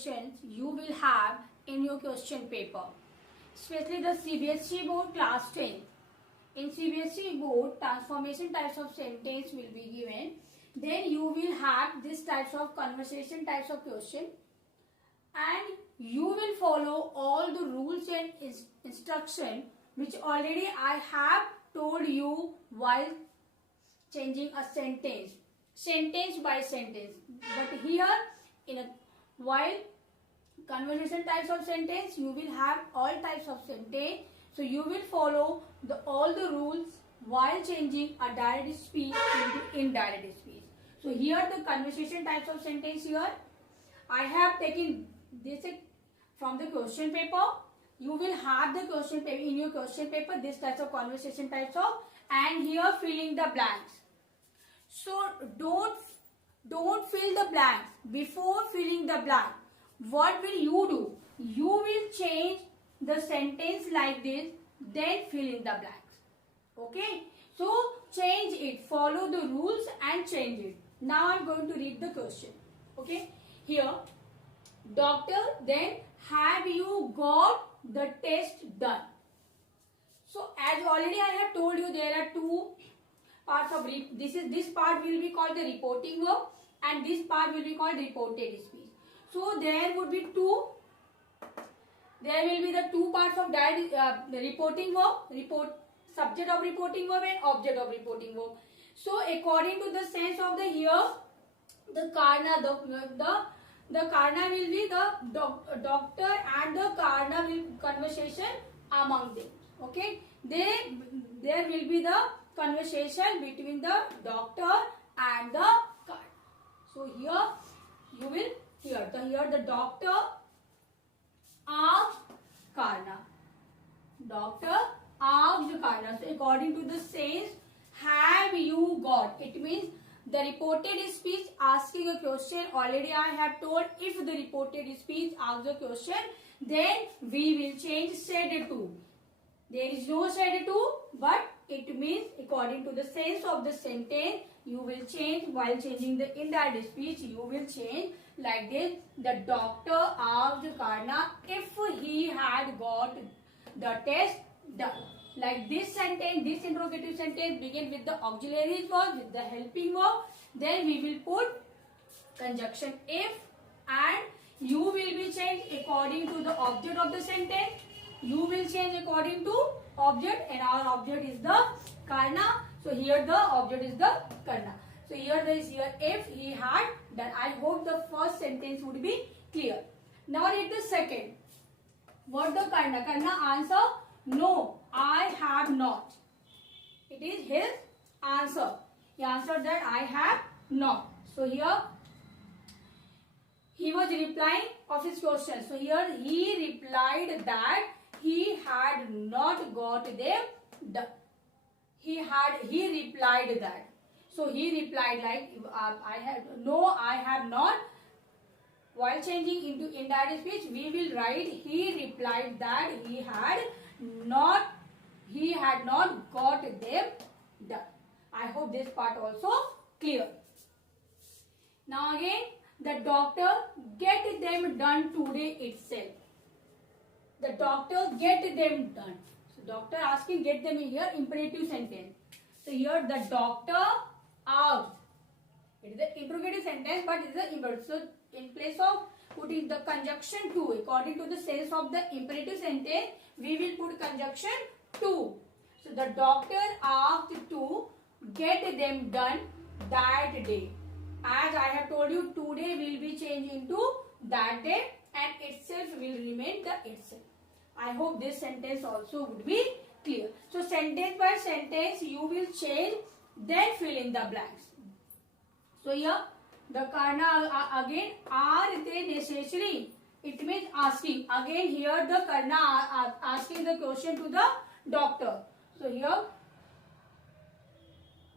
questions you will have in your question paper, especially the CBSE board class 10. In CBSE board, transformation types of sentence will be given. Then you will have this types of conversation types of question, and you will follow all the rules and instruction which already I have told you while changing a sentence by sentence. But here while conversation types of sentence, you will have all types of sentence. So you will follow all the rules while changing a direct speech into indirect speech. So here the conversation types of sentence, here I have taken this from the question paper. You will have the question paper in your question paper, this types of conversation types of, and here filling the blanks. So don't fill the blanks. Before filling the blank, what will you do? You will change the sentence like this, then fill in the blanks. Okay? So change it. Follow the rules and change it. Now I am going to read the question. Okay? Here, doctor, then have you got the test done? So as already I have told you, there are two parts of this part will be called the reporting verb, and this part will be called reported speech. So there would be there will be the two parts of the reporting verb, subject of reporting verb and object of reporting verb. So according to the sense of the here, the karna, the karna will be the doctor, and the karna will conversation among them. Okay, there will be the conversation between the doctor and the karna. So here you will here the doctor asked karna. Doctor asked karna. So according to the sense, have you got? It means the reported speech asking a question. Already I have told, if the reported speech asks a question, then we will change said to. There is no said to, but it means according to the sense of the sentence, you will change. While changing the indirect speech, you will change like this. The doctor asked karna if he had got the test done. Like this sentence, this interrogative sentence begin with the auxiliary verb, with the helping verb. Then we will put conjunction if, and you will be changed according to the object of the sentence. You will change according to object, and our object is the karna. So here the object is the karna. So here there is here if he had done. I hope the first sentence would be clear. Now read the second. What the karna? Karna answer, no, I have not. It is his answer. He answered that I have not. So here he was replying of his question. So here he replied that he had not got them done. He replied that. So he replied like I have not. While changing into indirect speech, we will write he replied that he had not got them done. I hope this part also clear. Now again, the doctor get them done today itself. The doctor get them done. So doctor asking get them in here, imperative sentence. So here the doctor asked. It is the interrogative sentence, but it is the imperative. So in place of putting the conjunction to, according to the sense of the imperative sentence, we will put conjunction to. So the doctor asked to get them done that day. As I have told you, today will be changed into that day, and itself will remain the itself. I hope this sentence also would be clear. So sentence by sentence you will change, then fill in the blanks. So here the karna again, are they necessary? It means asking. Again here the karna asking the question to the doctor. So here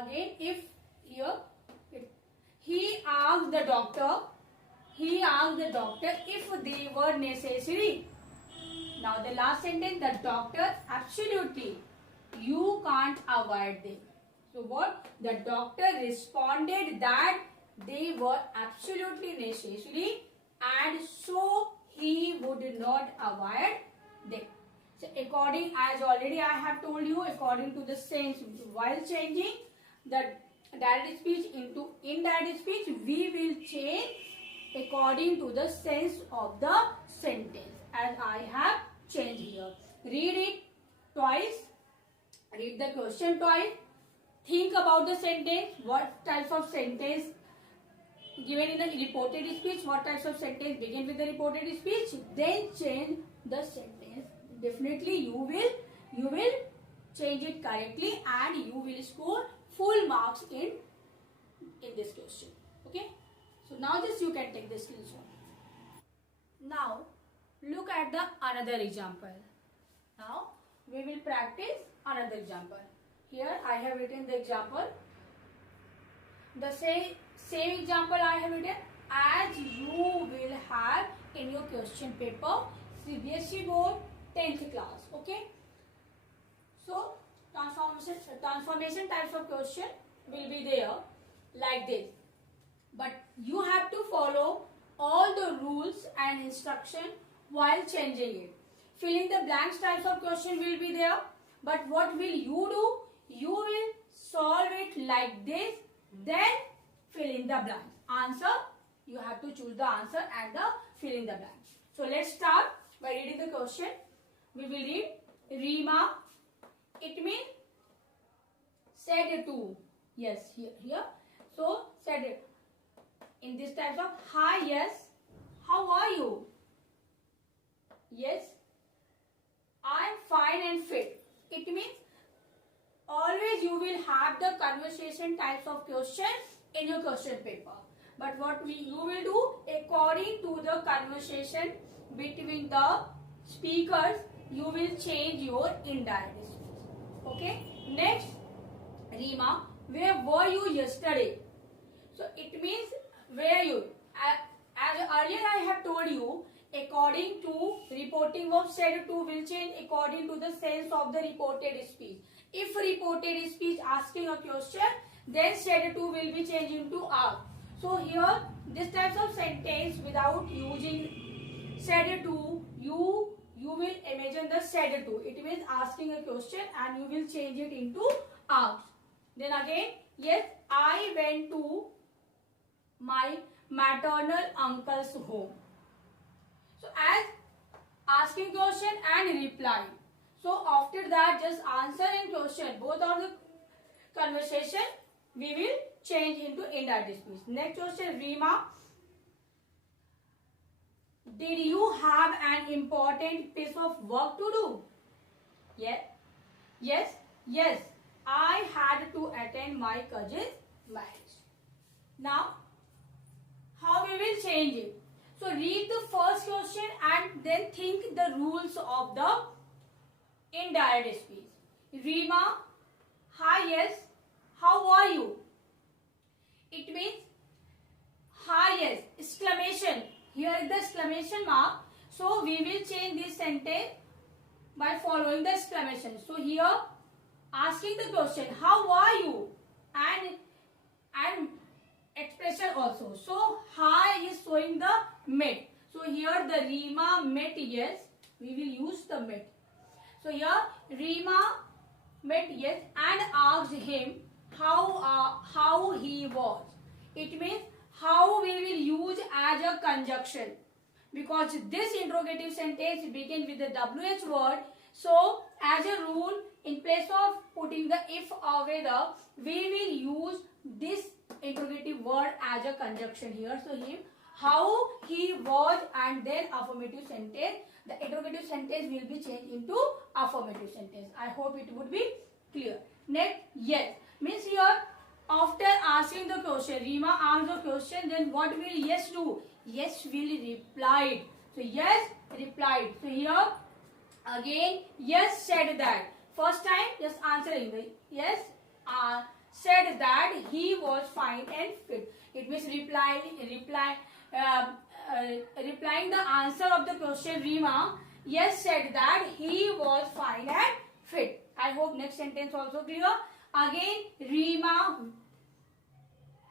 again, if here he asked the doctor if they were necessary. Now the last sentence, the doctor, absolutely, you can't avoid them. So what? The doctor responded that they were absolutely necessary. and so he would not avoid them. So according, as already I have told you, according to the sense, while changing the direct speech into indirect speech, we will change according to the sense of the sentence, as I have changed here. Read it twice, read the question twice, think about the sentence, what types of sentence given in the reported speech, what types of sentence begin with the reported speech, then change the sentence. Definitely you will change it correctly and you will score full marks in this question. Okay, so now just you can take the screenshot. Now look at the another example. Now we will practice another example. Here I have written the example. The same example I have written as you will have in your question paper, CBSE board 10th class. Okay, so transformation types of question will be there like this, but you have to follow all the rules and instruction while changing it. Filling the blanks types of question will be there, but what will you do? You will solve it like this, then fill in the blank. Answer, you have to choose the answer and the fill in the blank. So let's start by reading the question. We will read Rima. It means said to. Yes, here. So said it. In this type of hi, yes, how are you? Yes, I am fine and fit. It means always you will have the conversation types of questions in your question paper. But what you will do, according to the conversation between the speakers, you will change your indirect speech. Okay. Next, Rima, where were you yesterday? So it means where you. As earlier I have told you, according to reporting verb, said to will change according to the sense of the reported speech. If reported speech asking a question, then said to will be changed into are. So here this types of sentence without using said to, you will imagine the said to. It means asking a question and you will change it into asked. Then again, yes, I went to my maternal uncle's home. So as asking question and reply. So after that, just answer and question, both of the conversation we will change into indirect speech. Next question, Rima, did you have an important piece of work to do? Yes, I had to attend my cousin's marriage. Now, how we will change it? So read the first question and then think the rules of the indirect speech. Rima, hi, yes, how are you? It means hi, yes, exclamation. Here is the exclamation mark. So we will change this sentence by following the exclamation. So here asking the question, how are you? And expression also. So hi is showing the met. So here the Rima met, yes, we will use the met. So here Rima met, yes, and asked him how he was. It means how we will use as a conjunction, because this interrogative sentence begins with the WH word. So as a rule, in place of putting the if or whether, we will use this interrogative word as a conjunction here. So him, how he was, and then affirmative sentence. The interrogative sentence will be changed into affirmative sentence. I hope it would be clear. Next, yes, means here after asking the question, Rima asked the question, then what will yes do? Yes will replied. So yes replied. So here again, yes said that. First time just answering the yes, said that he was fine and fit. It means replying the answer of the question. Rima, yes, said that he was fine and fit. I hope next sentence also clear. Again, Rima,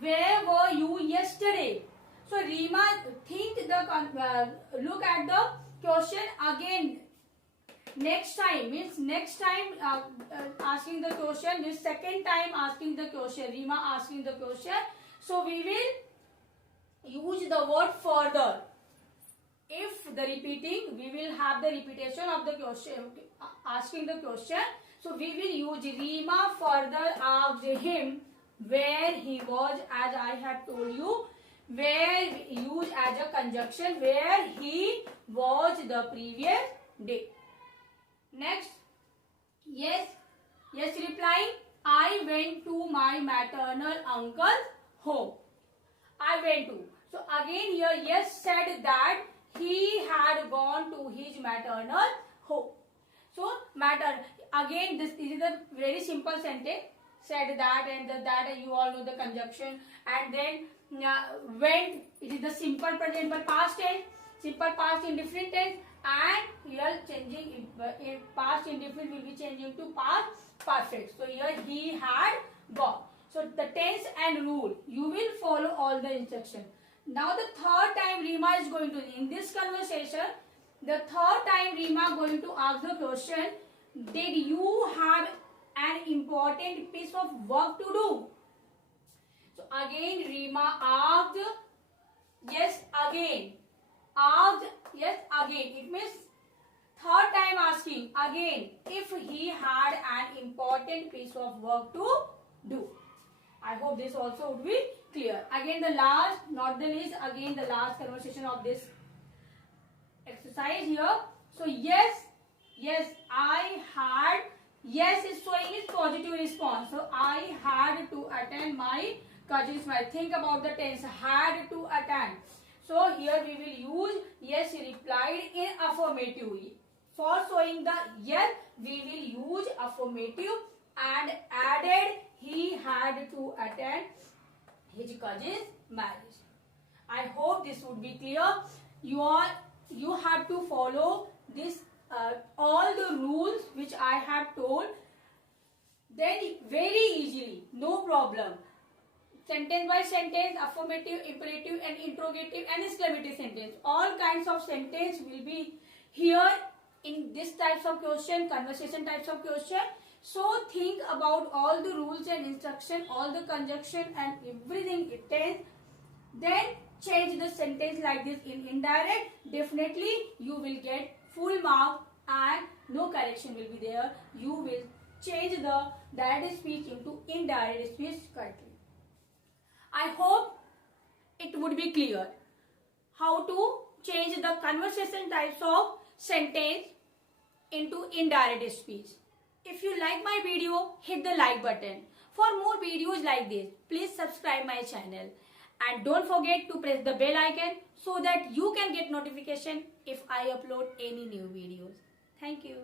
where were you yesterday? So Rima, look at the question again. Next time means next time asking the question. This second time asking the question. Rima asking the question. So we will use the word further. If the repeating, we will have the repetition of the question, asking the question. So we will use Rima further asked him where he was, as I have told you. Where used as a conjunction, where he was the previous day. Next, yes replying, I went to my maternal uncle's home. I went to. So again here yes said that he had gone to his maternal home. So again this is a very simple sentence. Said that and that you all know the conjunction, and then went, it is the simple present but past tense, simple past indifferent tense, and here changing past indifferent will be changing to past perfect. So here he had gone. So the tense and rule you will follow all the instruction. Now the third time Rima is going to, in this conversation, the third time Rima going to ask the question, did you have an important piece of work to do? So again Rima asked yes again. Asked yes again. It means third time asking again if he had an important piece of work to do. I hope this also would be clear. Again the last, not the least, again the last conversation of this exercise here. So yes I had, yes is showing is positive response. So I had to attend my cousin's marriage. Think about the tense, had to attend. So here we will use yes replied in affirmative. For showing the yes we will use affirmative and added he had to attend his cousin's marriage. I hope this would be clear. You have to follow this all the rules which I have told, then very easily, no problem. Sentence by sentence, affirmative, imperative and interrogative and exclamative sentence. All kinds of sentence will be here in this types of question, conversation types of question. So think about all the rules and instruction, all the conjunction and everything it takes. Then change the sentence like this in indirect. Definitely you will get full mark and no correction will be there. You will change the direct speech into indirect speech correctly. I hope it would be clear how to change the conversation types of sentence into indirect speech. If you like my video, hit the like button. For more videos like this, please subscribe my channel. And don't forget to press the bell icon so that you can get notification if I upload any new videos. Thank you.